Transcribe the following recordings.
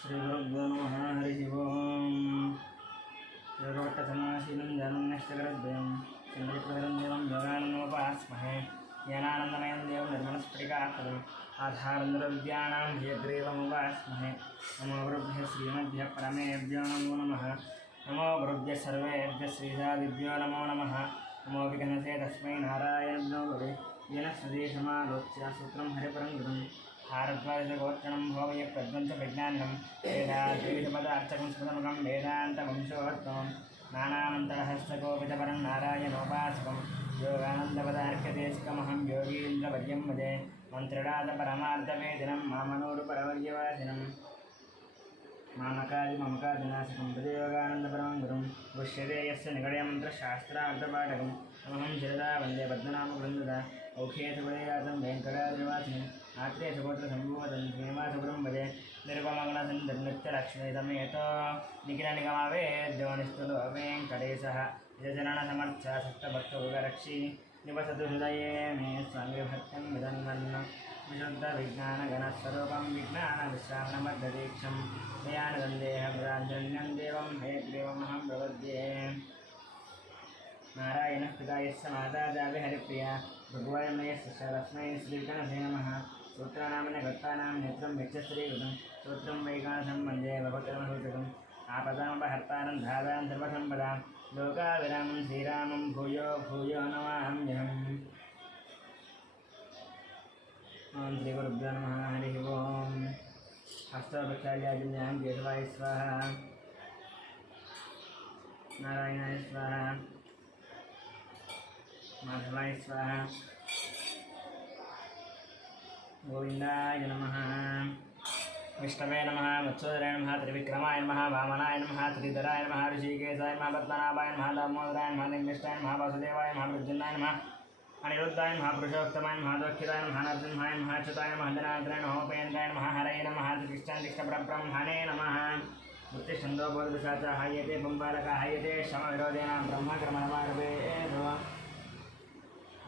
श्रीगुरुभ्यो नमः हरिः ओम् योगवट्टसमासीनं जानन्यष्टकरद्वयं चन्द्रप्रधरं देवं योगानन्दमुपास्महे ज्ञानानन्दमयं देवं निर्मलस्फटिकाकृतिम् आधारन्द्रविद्यानां हयग्रीवमुपास्महे नमो गुरुभ्यः श्रीमद्भ्यः परमेभ्यो नमो नमः नमो गुरुभ्यः सर्वेभ्यः श्रीशादिभ्यो नमो नमः नमो विघ्नसे तस्मै नारायणो गुरे येन स्वदेशमालोच्य सूत्रं हरिपरं गुरुं भारद्वाजगोत्रणं भोमय प्रद्वंस विज्ञानं वेदाद्वैतपदार्थकं स्मृतमुखं वेदान्तवंशोत्तमं नानामन्तरहस्तकोपितपरं नारायणोपासकं योगानन्दपदार्कदेशकमहं योगीन्द्रवर्यं भजे मन्त्रणादपरमार्थवेदिनं मामनूरुपरवर्यवासिनं मामकादिममकादिनाशकं भजे योगानन्दपरमं गुरुं पुष्यते यस्य निगडे मन्त्रशास्त्रार्थपाठकम् अहं शिरदा वन्दे पद्मनाभवृन्ददा औखेतुबलेयातं वेङ्कटाद्रिवासिनं आत्रेयसुगोत्रसम्भूतं श्रीनिवासपुरं भजे निर्गमङ्गलसन्दर्नित्यलक्ष्मीतमेतो निखिलनिगमावेद्योनिस्तुतो वेङ्कटेशः यजनसमर्थसप्तभक्तभोगरक्षी निवसतु हृदये मे स्वाङ्गिभक्तं विदन्वन् विशुद्धविज्ञानगणस्वरूपं विज्ञानविश्रावणमध्यदीक्षं दयानदन्देहमुदाञ्जन्यं देवं हयग्रीवमहं प्रपद्ये नारायणः पिता यस्य माता जाते हरिप्रिया भगवान्मयस्य लक्ष्मै श्रीगणसे नमः सूत्राणामनगत्तानां नेत्रं यक्षश्रीकृतं सूत्रं वैकानसं वन्दे भवतरमसूचकम् आपदामपहर्तारं धातां सर्वसम्पदां लोकाविरामं श्रीरामं भूयो भूयो नमाम्यहम् ओं श्रीगुरुभ्यो नमः हरिः ओम् हस्तप्रक्षाल्याजन्यां केशवाय स्वाहा नारायणाय स्वाहा माधवाय स्वाहा गोविंदाय नमः विष्णवे नमः मत्स्योदराय नमः त्रिविक्रमाय नमः वामनाय नमः त्रिधराय नमः ऋषिकेशाय नमः पद्मनाभाय नमः दामोदराय नमः लिंगेष्ठाय नमः वासुदेवाय नमः प्रद्युम्नाय नमः अनिरुद्धाय नमः पुरुषोत्तमाय नमः दक्षिणाय नमः नरसिंहाय नमः अच्युताय नमः जनार्दनाय नमः उपेन्द्राय नमः हरये नमः कृष्णपरब्रह्मणे नमः बुद्धिछन्दो बोधपिशाचः हायते बम्बालकः हायते शमविरोधेन ब्रह्मकर्मणमार्गे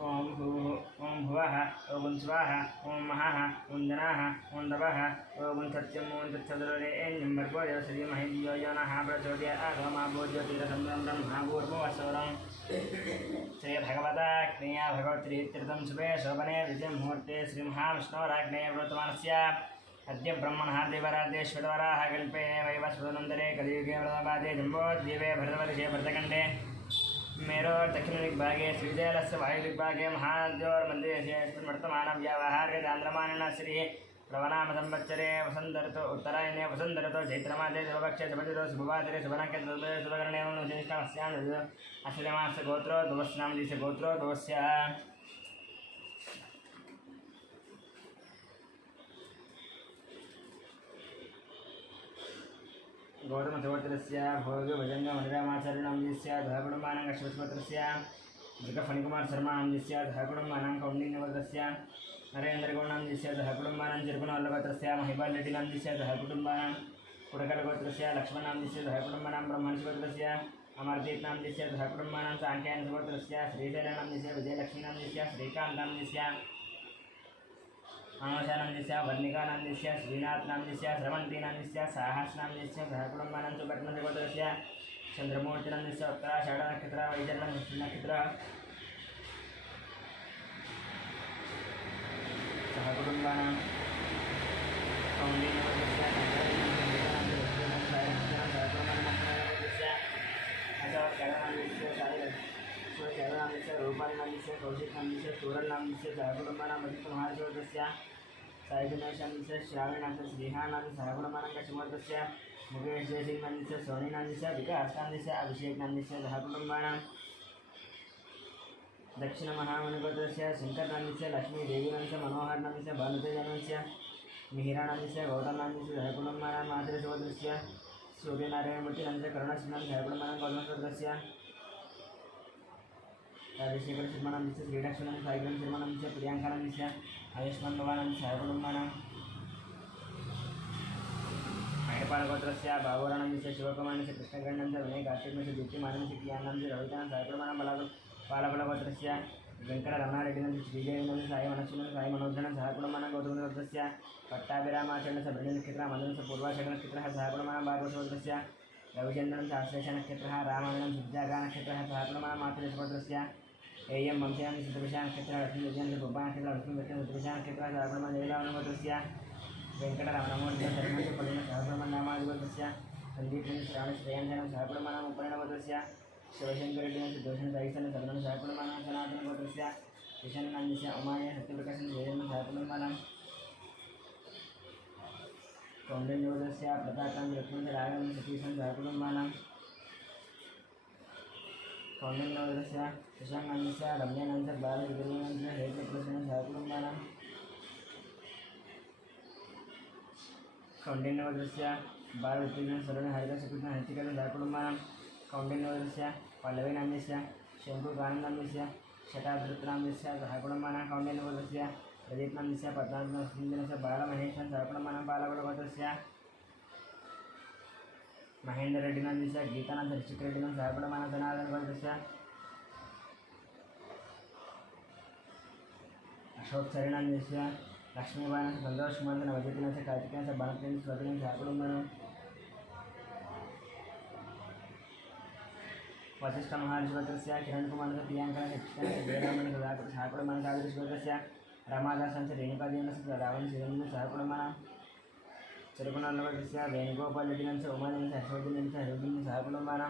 ओं भुवः ओं स्वाहा ओं महः ओं जनाः ओं दवः ओं सत्यं ओं तत्सदुरेण्यं भर्गो देवश्रीमहि धियो यो नः प्रचोदयात् ओमाभूत् ज्योतिरसं ब्रह्मा भूर्भुवस्सुरं श्रीभगवताग्नेया भगवत्रीत्यर्थं शुभे शोभने विजयमुहूर्ते श्रीमहाविष्णोराग्नेय व्रतमानस्य अद्य ब्रह्मणः देवराजेश्वरवराः कल्पे वैवस्वतनन्दरे कलियुगे व्रतपादे जम्बोद्वीपे भरतवर्षे भरतखण्डे मेरो दक्षिणदिग्भागे श्रीशैलस्य वायुदिग्भागे महाद्योर्मध्ये वर्तमानव्यावहार्यचान्द्रमानेन श्री प्लवनामसंवत्सरे वसन्तऋतौ उत्तरायणे वसन्तऋतौ चैत्रमासे शुभपक्षे शुभतिथौ शुभवासरे शुभनक्षत्रे शुभकरणे विशिष्टमस्यां अश्विनमासस्य गोत्रोद्भवस्नामदिस्य गोत्रोद्भवस्य गौतमसहोदरस्य भोगभजङ्गमनिरामाचार्यनामस्य धकुटुम्बानां कश्यपस्य जगफणिकुमारशर्मानामस्य धकुटुम्बानां कौण्डिन्यवत्रस्य नरेन्द्रगौडनामस्य धकुटुम्बानां चिरकुणवल्लभत्रस्य महिपालरेड्डिनामस्य धकुटुम्बानां कुडकलगोत्रस्य लक्ष्मणनामस्य धकुटुम्बानां ब्रह्मणशिवत्रस्य अमरदीपनामस्य धकुटुम्बानां साङ्ख्यायनसुगोत्रस्य श्रीशैलनामस्य विजयलक्ष्मीनामस्य श्रीकान्तनामस्य आमशानामस्य वर्णिकानामस्य श्रीनाथनामस्य स्रवन्तीनामस्य साहसनामस्य सहकुटुम्बानां सुपत्नसगोत्रस्य चन्द्रमूर्तिनामस्य उत्तराषाढनक्षत्र वैजयनक्षत्र सहकुटुम्बानां कौण्डिन्यवत्रस्य सहकुटुम्बानां रूपाणीनामस्य कौशिकनामस्य सूरलनामस्य सहकुटुम्बानां वसिष्ठमहाशोधस्य सायिनामस्य श्रावणामस्य श्रीहानामस्य सहकुटुम्बानां कश्यपस्य मुकेशसिंहनामस्य सोनीनामस्य विकासनामस्य अभिषेकनामस्य सहकुटुम्बानां दक्षिणमहामणिगोत्रस्य शङ्करनामस्य लक्ष्मीदेवीनामस्य मनोहरनामस्य भानुतेजनामस्य मिहिरानामस्य गौतमनामस्य सहकुटुम्बानां मातृसहोदरस्य सूर्यनारायणमूर्तिनामस्य करुणासिंहनामस्य सहकुटुम्बानां गौतमसहोदरस्य राजशेखर शर्मानामस्य श्रीलक्ष्मणं साईग्राम शर्मानामस्य प्रियांकानामस्य आयुष्मान भवानामस्य सहकुटुम्बानां महेपालगोत्रस्य बाबूरानामस्य शिवकुमारस्य कृष्णगण्डनस्य विनय कार्तिकनामस्य दीप्तिमानस्य कियानामस्य रवितानां सहकुटुम्बानां पालकुलगोत्रस्य వెంకట రమణారెడ్డి శ్రీజయ సాయి మనస్సు సాయి మనోజన సహకుడమాన గౌతమस्य పట్టాభిరామాచరణ సభ్రణ నక్షత్ర మందన పూర్వాషఢ నక్షత్ర సహకుడమాన భాగవతस्य రవిచంద్రన్ శాశ్లేష నక్షత్ర రామాయణం సిద్ధాగా నక్షత్ర సహకుడమాన మాతృపద్రस्य ఏయం వంశయామి సిద్ధవిష నక్షత్ర లక్ష్మీ విజయంద్ర గోపా నక్షత్ర లక్ష్మీ విజయ సిద్ధవిష నక్షత్ర సహకుడమాన జయలావనవతस्य వెంకట రమణమూర్తి ధర్మంత పడిన సహకుడమాన నామాధిపతस्य సందీపం శ్రావణ శ్రేయాంజనం సహకుడమాన ఉపరిణవతस्य शिवशंकरेड्डी दोषण साहित्य सर्वन सहकुलमान सनातन गोत्रस्य किशननंदस्य उमाय सत्यप्रकाशन जयन सहकुलमान कौंडिन्योदस्य प्रतापं लक्ष्मण राघवन सतीशन सहकुलमान कौंडिन्योदस्य शशांकनंदस्य रम्यानंद बाल विद्यानंद हेतप्रकाशन सहकुलमान कौंडिन्योदस्य बाल विद्यानंद सर्वन हरिका सकृष्ण हरिका सहकुलमान कौंडिन्योदस्य पल्लवीनाम्यस्य शंकुकानन्दस्य शताद्रुतनाम्यस्य सहकुलमान कौंडिन्योदस्य प्रदीपनाम्यस्य पद्मानन्दस्य बालमहेशं सहकुलमान बालकुलगोत्रस्य महेन्द्ररेड्डिनाम्यस्य गीतानाथ ऋषिकरेड्डिनं सहकुलमान सनातनगोत्रस्य अशोकचरणाम्यस्य लक्ष्मीबाणस्य सन्तोषकुमारस्य नवज्योतिनाथस्य कार्तिकेयस्य बाणप्रियस्य स्वप्नं सहकुलमान वशिष्ठ महार्षिवत्रस्य किरण कुमार प्रियंका जयरामन सहकुलमान सागरश्वरस्य रमादासन रेणुकादेवनस्य रावण श्रीरंजन सहकुलमान चिरकुनालवत्रस्य वेणुगोपाल रेड्डिनंस्य उमानंस्य हर्षवर्धनंस्य हरिवर्धन सहकुलमान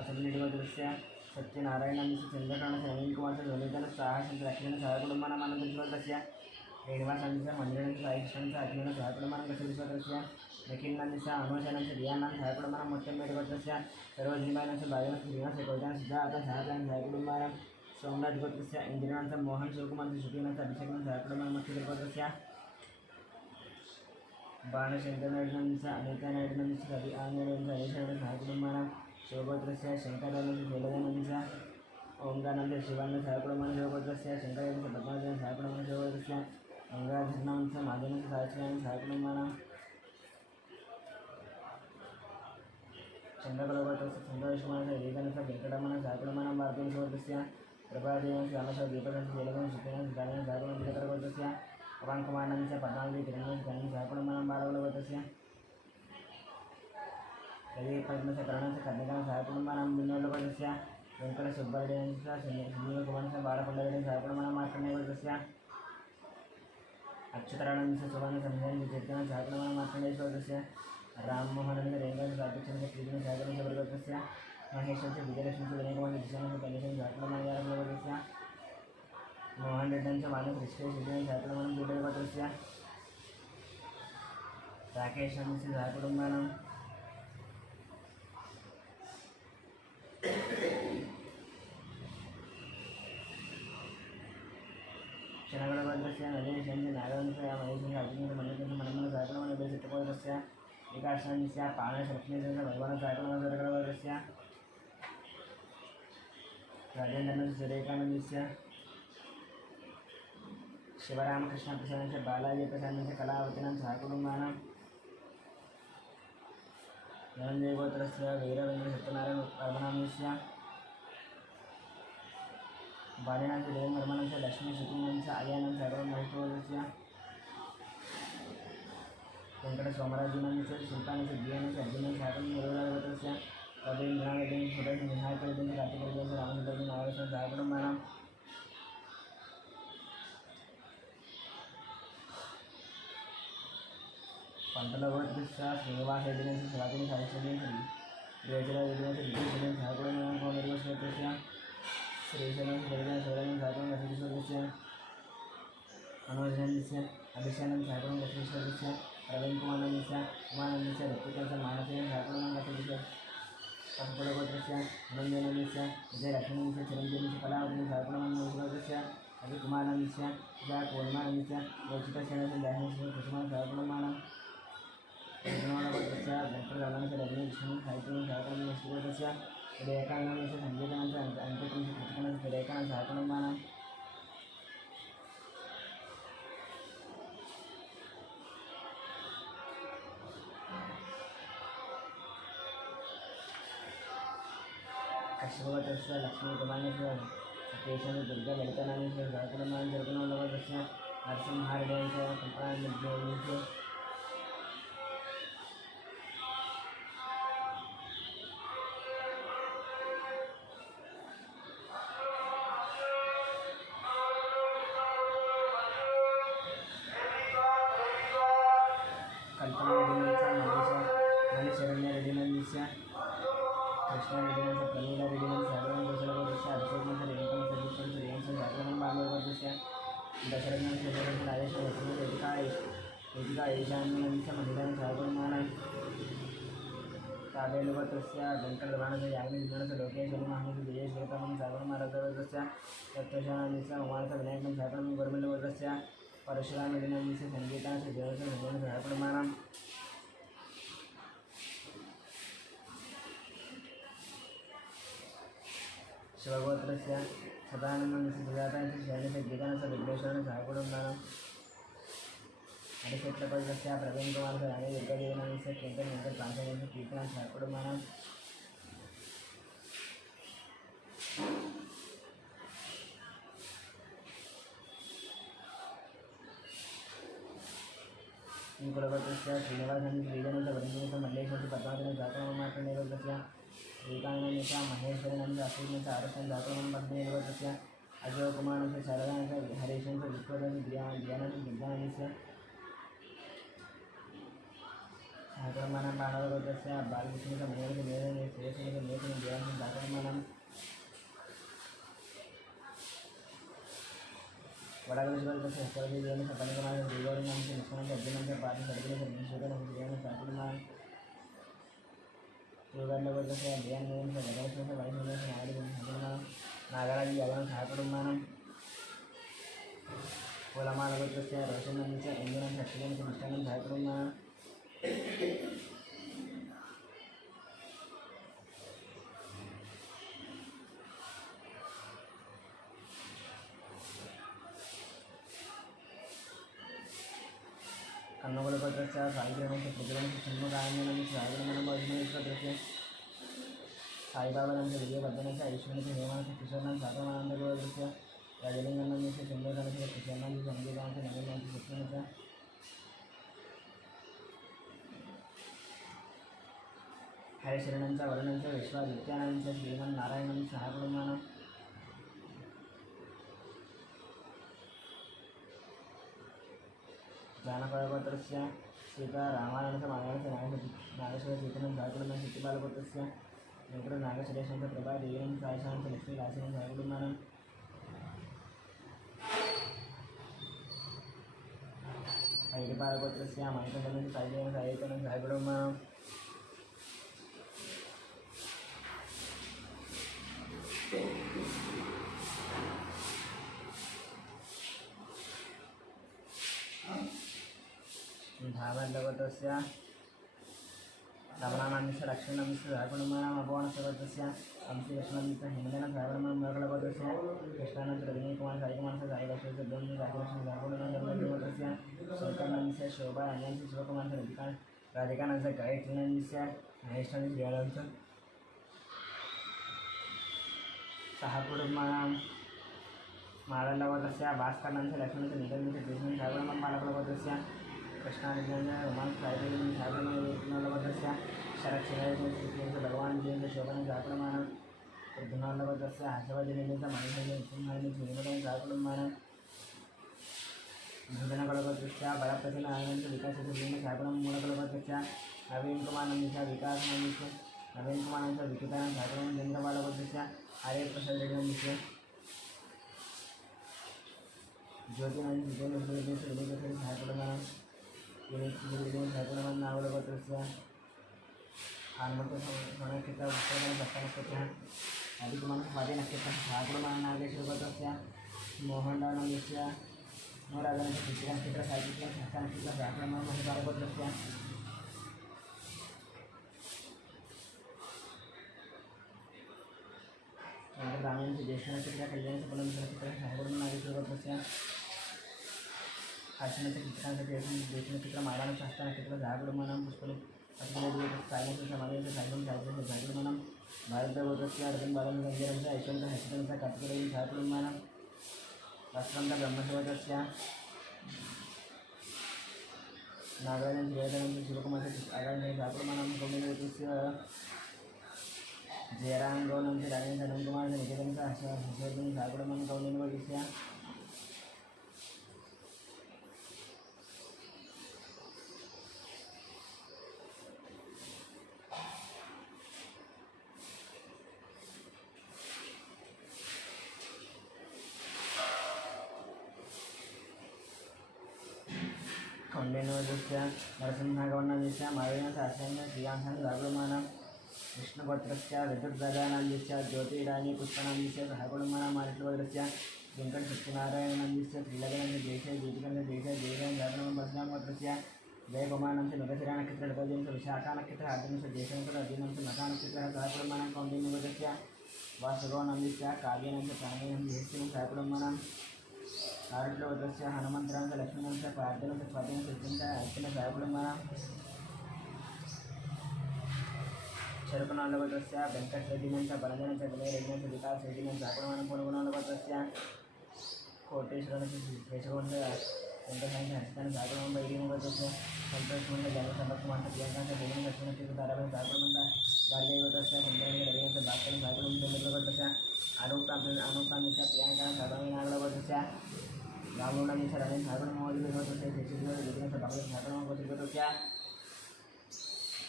असमनिर्वदस्य सत्यनारायणस्य चंद्रकांतस्य नवीन कुमारस्य ध्वनिधनस्य साहसस्य लक्ष्मणस्य सहकुलमान मानन्दविश्वस्य रेणुवासनस्य मंदिरस्य साईकृष्णस्य अखिलेन सहकुलमान गसविश्वस्य निखिलनंदस्य अनुशनस्य रियानंद सहकुलमान मोट्टमेडगोत्रस्य सर्वजीवानस्य भागनस्य श्रीनाथस्य कवितानस्य सिद्धार्थ सहकुलमान सहकुलमान सोमराजगोत्रस्य इंद्रनाथ मोहन शिवकुमारस्य शुक्लनस्य अभिषेकनस्य सहकुलमान मत्स्यगोत्रस्य बाणशंकरनारायणस्य अनितानारायणस्य रवि आंजनेयस्य अनिशनस्य सहकुलमान शिवगोत्रस्य शंकरानंद शैलजानंदस्य ओंकानंद शिवानंद सहकुलमान शिवगोत्रस्य शंकरानंद पद्मानंद सहकुलमान शिवगोत्रस्य अंगाधरनांदस्य माधवनंद सहस्रानंद सहकुलमान चंद्रकलागोत्रस्य चंद्रविष्णुनंद विवेकानंद वेंकटरमण सहकुलमान भारतीय शिवगोत्रस्य प्रभादेवनंद रामेश्वर दीपकंद शैलजानंद शुक्लानंद दानंद सहकुलमान विवेकगोत्रस्य पवनकुमारनंद पद्मावती किरणंद कन्नंद सहकुलमान बालकुलगोत्रस्य पद्मस्य करणस्य कन्यकां सहकुलमान बिन्नोलगोत्रस्य वेंकट सुब्बारेड्डिनंस्य संजीवकुमारस्य बालकुलरेड्डी सहकुलमान मार्कण्डेयगोत्रस्य अच्युतानंदस्य सुवर्ण संजयन विजयन सहकुलमान मार्कण्डेयगोत्रस्य राममोहनंद रेंगस्य अध्यक्षस्य प्रीतिन सहकुलस्य वर्गोत्रस्य महेशस्य विजयलक्ष्मीस्य विनयकुमारस्य दिशानंस्य कन्यकां सहकुलमान यारकुलगोत्रस्य मोहन रेड्डंस्य मानस ऋषिकेश विजयन सहकुलमान बीडगोत्रस्य राकेशंस्य सहकुलमान क्षणगणगोत्रस्य नलिनीशंस्य नारायणस्य महेशंस्य अर्जुनस्य मन्यकंस्य मनमन सहकुलमान बेसिट्टगोत्रस्य विकासनंस्य पाणशलक्ष्मीशंस्य भगवान सहकुलमान सरगणगोत्रस्य राजेन्द्रनंस्य सुरेखानंदस्य शिवरामकृष्णप्रसादंस्य बालाजी प्रसादंस्य कलावतीनं सहकुलमान धनञ्जयगोत्रस्य वीरवेन्द्र सत्यनारायण वर्मनाम्यस्य बालिनांस्य देववर्मणस्य लक्ष्मी शुक्लनंस्य अयनं सहकुलमान महेशगोत्रस्य वेंकट सोमराजुनंस्य शिल्पानंस्य जीवनंस्य अर्जुनंस्य सहकुलमान मुरुगगोत्रस्य कदेन्द्रनाथरेड्डिनंस्य सुरेश विनायकरेड्डिनंस्य कार्तिकरेड्डिनंस्य रामचंद्ररेड्डिनंस्य नागेश्वर सहकुलमान पंटलगोत्रस्य श्रीनिवासरेड्डिनंस्य स्वातिनि साहित्यरेड्डिनंस्य रेजरारेड्डिनंस्य विजयरेड्डिनंस्य सहकुलमान कौंडिन्यगोत्रस्य श्रीशैलंस्य जगदीश शैलंस्य सहकुलमान गसविश्वस्य मनोजनंस्य अभिषेकंस्य सहकुलमान गसविश्वस्य रविकुमारनंस्य उमानंदस्य ऋत्विकंस्य मानसेन सहकुलमान गसविश्वस्य पशुकुलगोत्रस्य धनञ्जयनंस्य विजयलक्ष्मीनंस्य चिरञ्जीवनंस्य कलावतीनं सहकुलमान महेशगोत्रस्य रविकुमारनंस्य जयकुमारनंस्य योचितशैलंस्य दाहिनस्य कुसुमान सहकुलमान निर्गुणगोत्रस्य वेङ्कटरमणस्य रजनीकृष्णं साहित्यं साकलं श्रीगोत्रस्य रेखानस्य सङ्गीतानस्य अङ्कितं कृतिकणस्य रेखानं साकलमानं कश्यपगोत्रस्य लक्ष्मीकुमारस्य सतीशं दुर्गा ललितानामस्य साकलमानं निर्गुणगोत्रस्य नरसिंहारेड्डस्य कल्पनानस्य ताबेलुगोत्रस्य वेङ्कटरमणस्य यामिनीगणस्य लोकेशं महामति विजयश्रीकरं सागरमारगोत्रस्य तत्त्वशानस्य उमानस्य विनायकं साकलं गोर्मिलगोत्रस्य परशुरामदिनस्य सङ्गीतानस्य देवस्य भजनस्य साकलमानं शिवगोत्रस्य सदानन्दस्य सुजातानस्य शैलस्य गीतानस्य विघ्नेश्वरस्य साकलमानं हरिशेत्रपदस्य प्रवीणकुमारस्य राणे दुर्गादेवनामस्य केन्तन वेङ्कटकान्तनस्य कीर्तनं साकलमानं कुलगोत्रस्य श्रीनिवासस्य श्रीजनस्य वरिष्ठस्य मल्लेश्वरस्य पद्मावतीनस्य साकलमार्कण्डेयगोत्रस्य श्रीकाननस्य महेश्वरनस्य अपूर्णस्य आरक्षण साकलं पद्मनेयगोत्रस्य अजयकुमारस्य शारदानस्य हरीशस्य विश्वदस्य ज्ञानस्य विज्ञानस्य साकलमानं मानवगोत्रस्य बालकृष्णस्य महेशस्य मेधनस्य श्रेयसस्य मेधनस्य देवांशं साकलमानं वडगोत्रस्य हस्तवदेवनस्य पनिकमानस्य श्रीगौरीनामस्य निष्कणस्य अर्जुनस्य पार्थसर्जनस्य विश्वकरस्य श्रीयानस्य साकलमानं श्रीगण्डगोत्रस्य ध्यानमेनस्य गगनस्य वैष्णवस्य नागरिकस्य साकलमानं नागराजी यादवस्य साकलमानं कुलमालगोत्रस्य रोशनस्य इन्दुनस्य अक्षरस्य निष्कणस्य साकलमानं कन्नगुलगोत्रस्य साईदेवनस्य प्रतिगणस्य षण्मुखान्यनस्य सागरमनं भजनगोत्रस्य साईबाबानस्य विजयवर्धनस्य ऐश्वर्यस्य हेमनस्य किशोरनस्य साकलमानन्दगोत्रस्य राजलिंगनस्य चन्द्रधनस्य किशोरनस्य संगीतानस्य नवीनस्य सत्यनस्य हरिशरणंच वरुणंच विश्वादित्यानंच श्रीमन्नारायणं साकलमानं जानपदगोत्रस्य सीतारामायणस्य मानवस्य नागेश्वर चैतन्यं साकलमानं सिद्धिबालगोत्रस्य वेङ्कटनागसुरेशंच प्रभादेवीनं सायशांच लक्ष्मीराशिनं साकलमानं ऐडिपालगोत्रस्य मणिकण्ठनस्य साईदेवनं सायैतनं साकलमानं धावलगोत्रस्य रमणानन्दस्य लक्ष्मणस्य साकलमानं अभवनस्य अंशीलक्ष्मणस्य हिमदनं साकलमानं मोकलगोत्रस्य कृष्णानंद रजनीकुमार साईकुमारस्य साईलक्ष्मणस्य ब्रह्म राजलक्ष्मी साकलमानं धर्मगोत्रस्य शोकानंदस्य शोभा रंजनस्य शिवकुमारस्य राधिकानंदस्य गायत्रीनंदस्य महेश्वरस्य श्रीयानंदस्य सहकुटुंबानां मालगोत्रस्य भास्करनंदस्य लक्ष्मणस्य निगमनस्य कृष्णस्य साकलमानं बालकगोत्रस्य कृष्णानंदस्य उमान साईदेवनं साकलमानं शरक्षरस्य भगवान जयंत शोभन साकलमानं प्रद्युम्नगोत्रस्य हर्षवर्धनेन्द्रस्य मणिकण्ठनस्य श्रीमदनं साकलमानं भजनगोत्रस्य बलप्रसन्नस्य विकासस्य श्रीमन् साकलं मूलगोत्रस्य नवीनकुमारनस्य विकासनस्य नवीनकुमारनस्य विकितानं साकलं चन्द्रबालगोत्रस्य हरेप्रसादनस्य ज्योतिनंदस्य जितेन्द्रस्य साकलमानं साकलमानं नावलगोत्रस्य हनुमन्तनक्षत्र उत्तरनक्षत्र अधिकमानस्य स्वातिनक्षत्रं साकलमानं नागेश्वरगोत्रस्य मोहनदानन्दस्य मोरागणस्य कृष्णनक्षत्र साहित्यं हस्तनक्षत्र साकलमानं महिपालगोत्रस्य वेंकटरामस्य ज्येष्ठनक्षत्र कल्याणस्य पुनर्नक्षत्र सायगुणनागेश्वरगोत्रस्य हर्षणस्य चित्रांशस्य ज्येष्ठनक्षत्र मालानस्य हस्तनक्षत्र सायगुणमानं पुष्पले अतिगोत्रस्य सायनस्य समागमस्य सायगुणं सायगुणस्य सायगुणमानं भारतगोत्रस्य अर्धं बालं गंजरंस्य ऐश्वर्यस्य हस्तनस्य कार्तिकेयं सायगुणमानं वस्त्रं ब्रह्मशोधस्य नागालैंड जयदनंद शिवकुमार आगामी सायगुणमानं कौंडिन्यगोत्रस्य जयराम से राजेंद्र अनंत कुमार से निकेतन का हर्षवर्धन सागुड़मन कौंडिन्य विषय कौंडिन्य विषय नरसिंहगवन विषय माधवीन शास्त्र श्रीयांशन सागुड़मान कृष्णगोत्रस्य विद्युद्गजानन्दस्य ज्योतिराणी पुष्पनन्दस्य सहगुणमनामारिष्टगोत्रस्य वेङ्कटसत्यनारायणनन्दस्य श्रीलग्नस्य जयस्य ज्योतिकस्य जयस्य जयस्य जातनमपरशुरामगोत्रस्य जयकुमारनस्य मृगशिरानक्षत्रस्य विशाखानक्षत्र अर्जुनस्य जयशंकर अर्जुनस्य मखानक्षत्रः सहगुणमनां कौंडिन्यगोत्रस्य वासुगोनन्दस्य काव्यनस्य प्राणेयं जयस्य सहगुणमनां आरुष्टगोत्रस्य हनुमन्तरांस्य लक्ष्मणस्य प्रार्थनस्य स्वातिनस्य सत्यस्य अर्चनस्य सहगुणमनां शरपनालगोत्रस्य वेंकटरेड्डिनंच बलजनंच विनयरेड्डिनंच विकासरेड्डिनंच सागुणमानं पूर्णगुणालगोत्रस्य कोटेश्वरनंच केशवंच वेंकटरामंच हर्षितांच सागुणमानं बैरिनगोत्रस्य संतोषमंच जनसंपर्कमंच प्रियंकांच देवनं लक्ष्मणंच ताराबंच सागुणमंच गार्गयगोत्रस्य सुंदरंच रविनंच भास्करंच सागुणमंच चंद्रगोत्रस्य अनुक्तांच प्रियंकांच सागुणमानागोत्रस्य रामगुणंच राजेंद्र सागुणमहोदयगोत्रस्य शेषगोत्रस्य विघ्नेश भगवत सागुणमहोदयगोत्रस्य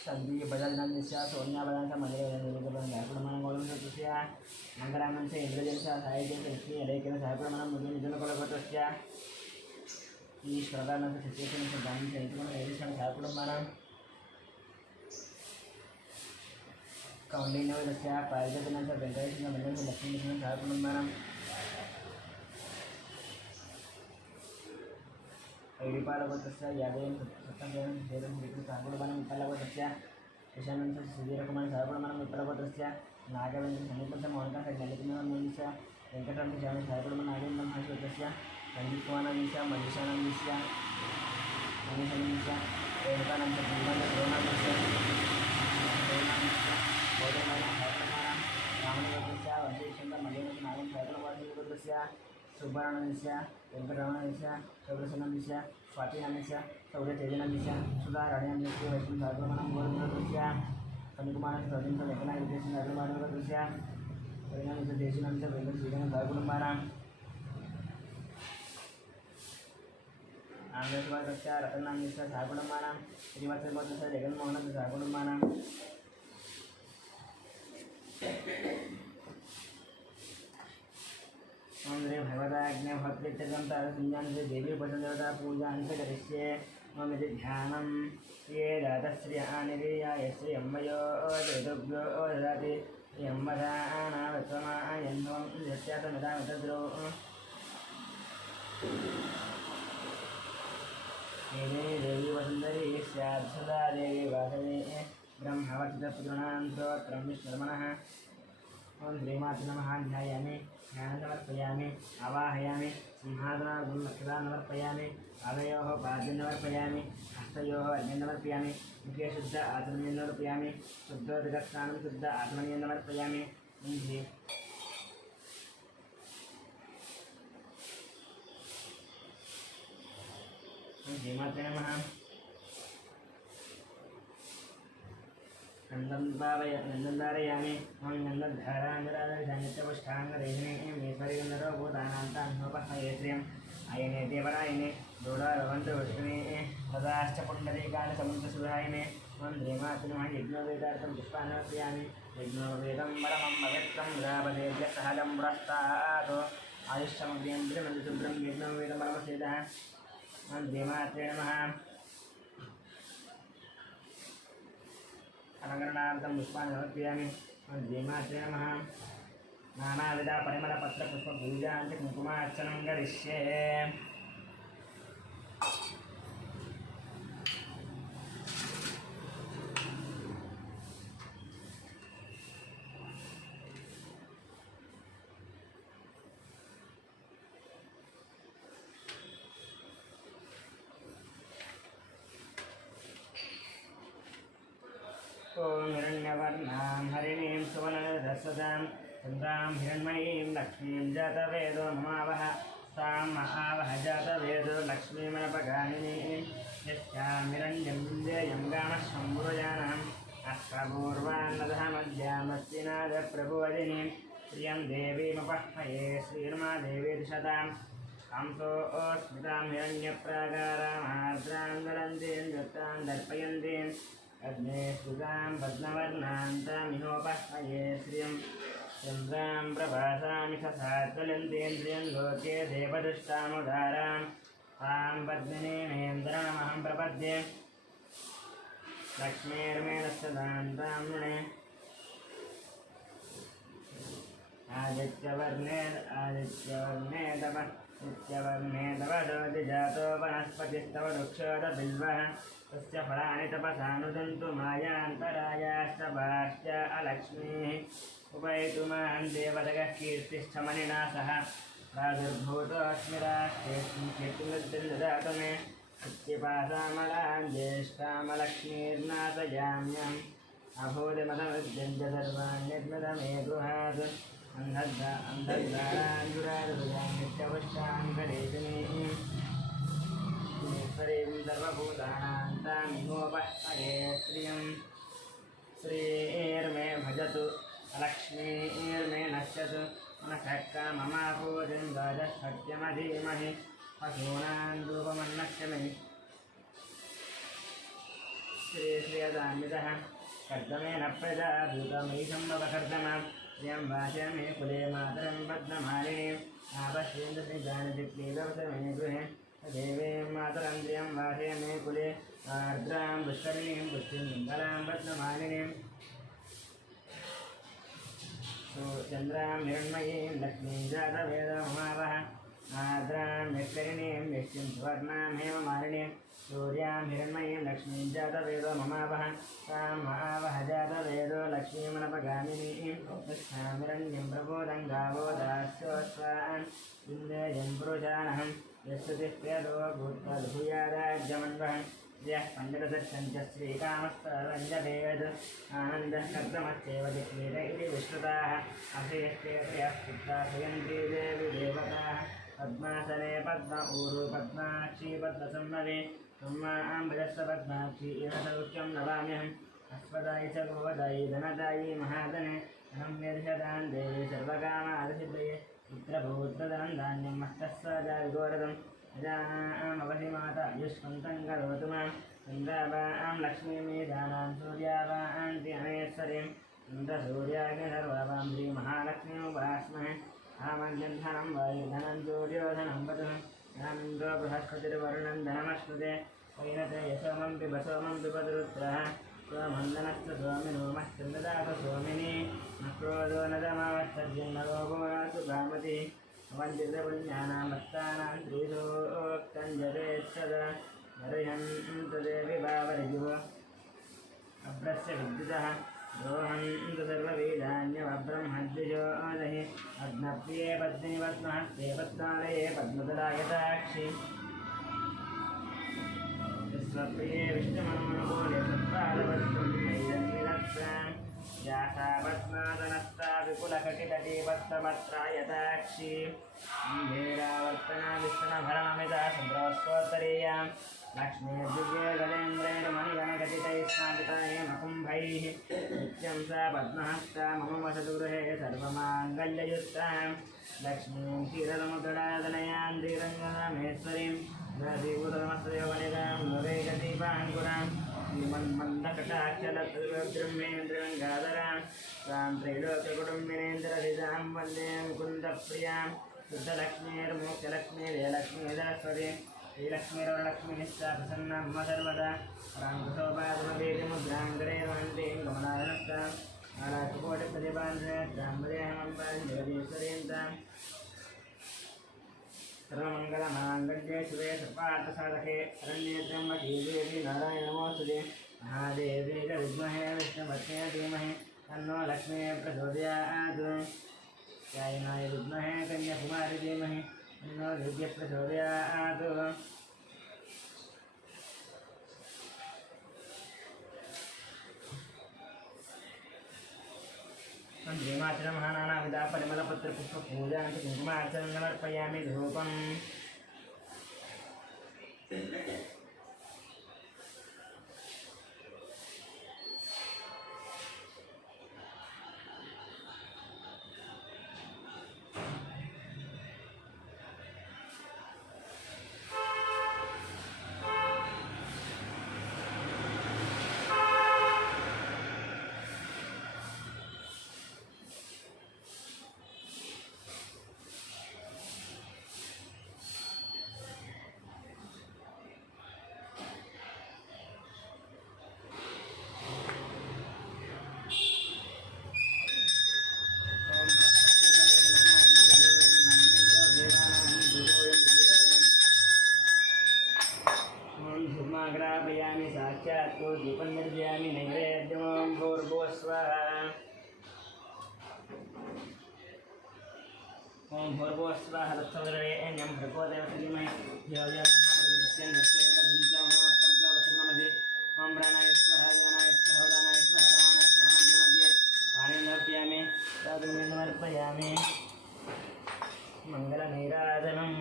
संदीप बजाजनंदस्य सोनिया बजाजनंच मंदिरबंध सायगुणमानं कौंडिन्यगोत्रस्य मंगरामंच इंद्रजनंच साहित्यंच लक्ष्मी अलेखेन सायगुणमानं मुद्रनिधनगोत्रस्य ईश्वरदानंच सत्येशनंच दानंच ऐतुमनं ऐरिष्ठं सायगुणमानं कौंडिन्यगोत्रस्य पारिजातनंच वेंकटेशंच मंदिरंच लक्ष्मीनंच सायगुणमानं ऐडिपालगोत्रस्य यादवं सत्यं देवं श्रीकृष्ण सागुणमानं विठ्ठलगोत्रस्य किशनंच सुधीरकुमार सागुणमानं विठ्ठलगोत्रस्य नागवेंद्र समीपंच मोहनकांच ललितमोहनस्य वेंकटरामंच स्वामी सागुणमानं नागेंद्र महाश्वेतस्य संजीव कुमारनंदस्य मनीषानंदस्य मनीषानंदस्य रेणुकानंच कुमारनंच रोहनानंदस्य गौतममानं सागुणमानं रामनगोत्रस्य वंशेशंच मल्लिनंच नागेंद्र सागुणमानं सुब्बारानंदस्य वेंकटरमणस्य शौर्यसेनंदस्य स्वातिनंदस्य शौर्यतेजनंदस्य सुधाराणीनंदस्य वैष्णव सागुणमानं गोविंदगोत्रस्य कनिकुमारस्य सौजन्य वेंकटनागोत्रस्य सागुणमानगोत्रस्य परिणामस्य देशिनंदस्य वेंकटश्रीगण सागुणमानं आंध्रगोत्रस्य रतनानंदस्य सागुणमानं श्रीवत्सगोत्रस्य जगन्मोहनस्य सागुणमानं ओम श्री भगवताज्ञा भक्तित्यजं तारसिंहांसे देवी पशुदेवता पूजांसे करिष्ये मम इति ध्यानं ये दातश्री आनिर्याय श्री अम्बयो चतुभ्यो ददाति यम्बदानावत्वमायन्वं यस्यातमिदामितद्रो ये देवी वसुन्धरी स्यात् सदा देवी वासवे ब्रह्मवर्चितपुत्राणां स्तोत्रं विष्णुर्मणः ओम श्रीमात्र नमः ध्यायामि ध्यानमर्पयामि आवाहयामि सिंहासनागुणलक्षदानमर्पयामि पादयोः पाद्यनमर्पयामि हस्तयोः अर्घ्यनमर्पयामि मुखे शुद्ध आत्मनीयनमर्पयामि शुद्धोदकस्नानं शुद्ध आत्मनीयनमर्पयामि श्रीमात्रे नमः नंदनधारयामि हम नंदधारांगराजनित्यपुष्टांगरेहिणीमेश्वरीगंधरो भूतानान्तान्नोपहयेत्र्यम् अयने देवरायणे दोडारवन्तवष्टुने तदाश्च पुण्डरीकानि समुद्रसुधायिने मन्त्रिमातृमः यज्ञोवेदार्थं पुष्पानर्पयामि यज्ञोवेदं परमं पवित्रं रापदेभ्यः सहजं पुरस्तात् आयुष्यमग्र्यन्द्रिमन्दुशुभ्रं यज्ञोवेदं परमसेदः मन्त्रिमात्रे नमः अलंकरणार्थं पुष्पाणि समर्पयामि श्रीमात्रे नमः नानाविध परिमलपत्रपुष्पपूजाञ्च कुङ्कुमार्चनं करिष्ये सदां चन्द्रां हिरण्मयीं लक्ष्मीं जातवेदो ममावह तां महावह जातवेदो लक्ष्मीमनपगामिनीं यस्यां हिरण्यं विन्देयं गामशम्भुरजानम् अष्टपूर्वान्नदः मध्यामस्तिनादप्रभुवदिनीं प्रियं देवीमुपह्मये श्रीर्मा देवी दिशतां हंसोऽस्मितां हिरण्यप्राकारामार्द्रां गलन्तीं दत्तां दर्पयन्तीं अग्ने स्थितां पद्मवर्णां तामिहोपह्मये श्रियं चन्द्रां प्रभासामिथ साज्वलन्तीं श्रियं लोके देवदुष्टामुदारां तां पद्मिनीमेन्द्रणमहं प्रपद्ये लक्ष्मीर्मेणस्तदान्तां नृणे आदित्यवर्णे तव ज्योति जातो वनस्पतिस्तव वृक्षोदबिल्वः तस्य फलानि तपसानुदन्तु मायान्तरायास्तभाश्च अलक्ष्मीः उपैतु मां देवतगः कीर्तिश्च मणिना सह प्रादुर्भूतोऽस्मिरास्तेऽस्मिन् ददातु मे सत्यपासामलां ज्येष्ठामलक्ष्मीर्नाथयाम्यम् अभूतिमतमृद्यञ्च सर्वाण्यद्मदमे गृहात् अन्धद्वाराञ्जुरादुरामित्यवश्यां करेतुमीं ईश्वरीं सर्वभूतानां तामिहोपह्मये श्रियं श्रीर्मे भजतु लक्ष्मीर्मे नश्यतु मनसः काममापूतिं गाजसत्यमधीमहि पशूनां रूपमन्नस्य मे श्रीयदान्वितः कर्दमेन प्रजाभूतमीशं भवकर्दमां श्रियं भाष्य मे कुले मातरं पद्ममालिनीं आपश्येन्द्रसिद्धानिधिक्लीलवसमे गृहे देवीं मातरं श्रियं भाष्य मे कुले आर्द्रां पुष्करिणीं पुष्टिं मङ्गलां पद्ममालिनीं चन्द्रां हिरण्मयीं लक्ष्मीं जातवेदममावह आर्द्रां यष्करिणीं यष्टिं सुवर्णां हेममालिनीं सूर्यां हिरण्मयीं लक्ष्मीं जातवेदो ममावह तां महावह जातवेदो लक्ष्मीमनपगामिनीं यस्यां हिरण्यं प्रबोधं गावो दास्योत्सान् इन्द्रेयं पुरुषानहं यस्तुतिष्ठ्यदो भूत्वा यः पण्डितदर्शञ्च श्रीकामस्तरञ्जभेद आनन्दः कर्तमश्चैव दिक्लील इति विश्रुताः अभियश्चेत्र्यः पुत्राभयन्त्री देवी देवताः पद्मासने पद्म ऊरु पद्माक्षी पद्मसम्भवे ब्रह्माम्बरस्य पद्माक्षी इह सौख्यं नवाम्यहम् अश्वदायि च गोवदायि धनदायि महाधने धनं निर्षदान् देवी सर्वकामादसिद्धये पुत्रभूत्रधनं धान्यं मस्तस्वजाविगोरदम् अजानामवधिमाता युष्मन्तं करोतु मां चन्द्रावां लक्ष्मीमेधानां सूर्यावां अनेश्वरीं चन्द्रसूर्याग्निसर्वां श्रीमहालक्ष्मीमुपास्महे आमन्यधनं वायुधनं सूर्योधनं वधुः धनमिन्द्रो बृहस्पतिर्वरुणं धनमश्नुते वैनते यशोमं पिबसोमं पिबदरुद्रः स्वमन्दनश्च स्वामिनोमः चन्द्रदास स्वामिनी न क्रोधो न दमावत्सर्जन्नरोगो न सुभामतिः वञ्चितपुण्यानां भक्तानां त्रिशोक्तं जपेच्छदा हरिहन्तु देवि भावरिजुः अभ्रस्य विद्युतः रोहन्तु सर्ववेदान्यवब्रह्मद्विजोदहि अग्नप्रिये पद्मिनि पद्महस्ते पद्मालये पद्मदलायताक्षि विश्वप्रिये विष्णुमनोनुकूले सत्पादवस्तुं नैरन्विदत्ताम् यासा पद्मादनस्ता विपुलकटितटी पद्मपत्रायताक्षी अम्भेरावर्तना विष्णुभरणमिता सुब्रह्मस्वोत्तरीयां लक्ष्मीर्दिव्ये गलेन्द्रेण मणिगणकटितैः स्नापिता हेमकुम्भैः नित्यं सा पद्महस्ता मम वसतु गृहे सर्वमाङ्गल्ययुक्तां लक्ष्मीं क्षीरसमुद्रदादनयां श्रीरङ्गनामेश्वरीं दधिभूतमस्तयोवनितां लोकैकदीपाङ्कुरां श्रीमन्मन्दकटाक्षलब्रह्मेन्द्रगङ्गाधरां तां त्रैलोक्यकुटुम्बिनेन्द्रधितां वन्दे मुकुन्दप्रियां शुद्धलक्ष्मीर्मोक्षलक्ष्मीर्जयलक्ष्मीधरस्वतीं श्रीलक्ष्मीरवरलक्ष्मीश्च प्रसन्ना मम सर्वदा राङ्कुशोपादुपवेदिमुद्राङ्करेर्वन्तीं कमलाधनस्तां आलाककोटिप्रतिपादनेत्रां वदेहमं जगदीश्वरीं तां सर्वमङ्गलमाङ्गल्ये शिवे सर्वार्थसाधके शरण्ये त्र्यम्बके देवी नारायण नमोस्तुते महादेवी च विद्महे विष्णुपत्न्यै धीमहि तन्नो लक्ष्मीः प्रचोदयात् कायिनाय विद्महे कन्याकुमारी धीमहि तन्नो दिव्यः प्रचोदयात् नानाविधा परिमलपत्रपुष्पपूजां च कुङ्कुमार्चनं समर्पयामि धूपम् ग्रापयामि साक्षात् दीपं निर्जयामि नैवेद्यं भूर्भुवस्वाहा ॐ भूर्भुवस्वाहा तत्सवितुर्वरेण्यं भर्गो देवस्य धीमहि धियो यो नः प्रचोदयात् ॐ प्राणाय स्वाहा ज्ञानाय स्वाहा उदानाय स्वाहा रमाणाय स्वाहा मध्ये पाणिं समर्पयामि तदुमें समर्पयामि मङ्गलनीराजनम्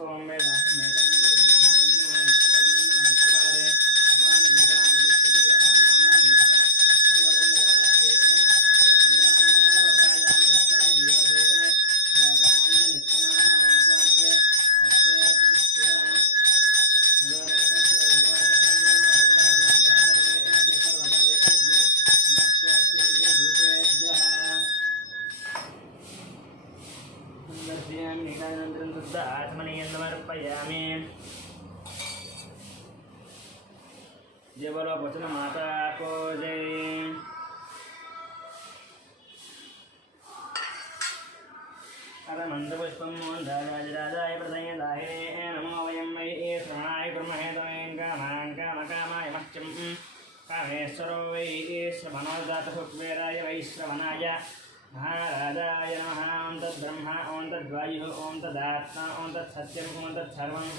ओम आत्मनियन्नमर्पयामि जय बोलो वचन माता को जय मंत्रपुष्पं राजाय प्रदयदाहे नमो वयं वै श्रवणाय ब्रह्महे त्वमें कामाय मह्यं कामेश्वरो वै श्रवणोदातहुक्वेराय वै श्रवणाय महाराजाय नमः ॐ तद्ब्रह्मा ॐ तद्वायुः ॐ तदात्मा ॐ तत्सत्यम् ॐ तत्सर्वम्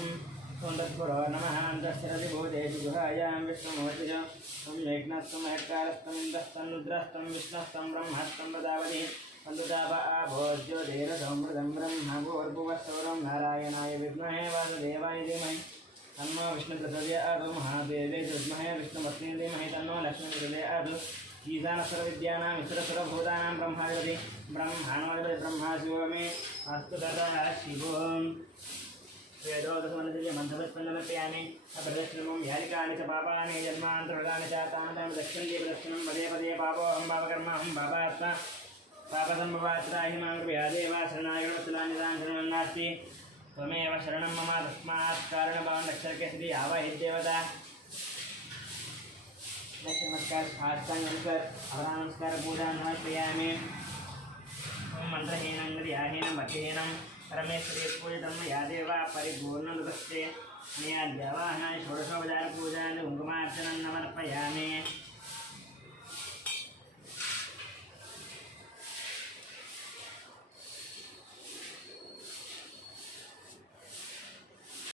ॐ तत्पुरो नमः अन्तःसरदिभूतेषु गुहायां विष्णुमूर्तिः ॐ मेघ्नस्तं हेत्कारस्तं इन्द्रस्तं रुद्रस्तं विष्णस्तं ब्रह्मस्तं प्रजापति वन्दुताप आभोज्योतिरसमृतं ब्रह्मभूर्भुवस्सौरं नारायणाय विद्महे वासुदेवाय धीमहि तन्नो विष्णुप्रचोदयात् महादेवे विद्महे विष्णुपत्नी धीमहि तन्नो लक्ष्मीप्रचोदयात् ईशानस्वरविद्यानां ईश्वरस्वरभूतानां ब्रह्माधिपति ब्रह्माणोऽधिपति ब्रह्मा शिवो मे अस्तु तथा शिवो वेदोदसमनस्य मन्त्रपुष्पन्दमर्पयामि अप्रदक्षिणं यालिकानि च पापानि जन्मान्तरगानि च तानि दक्षिणं प्रदक्षिणं पदे पदे पापोऽहं पापकर्माहं पापात्मा पापसम्भवात्राहि मां कृपया देवा शरणाय वत्सलानिदां शरणन्नास्ति त्वमेव शरणं मम तस्मात् कारणभवान् रक्षकस्य आवाहिदेवता नमस्कार साष्टांगकर अवरानमस्कार पूजा समर्पयामि ओम मंत्रहीनं क्रियाहीनं भक्तिहीनं परमेश्वरी पूजितं या देवा परिपूर्णं तस्ते मया देवानां षोडशोपचार पूजां कुङ्कुमार्चनं समर्पयामि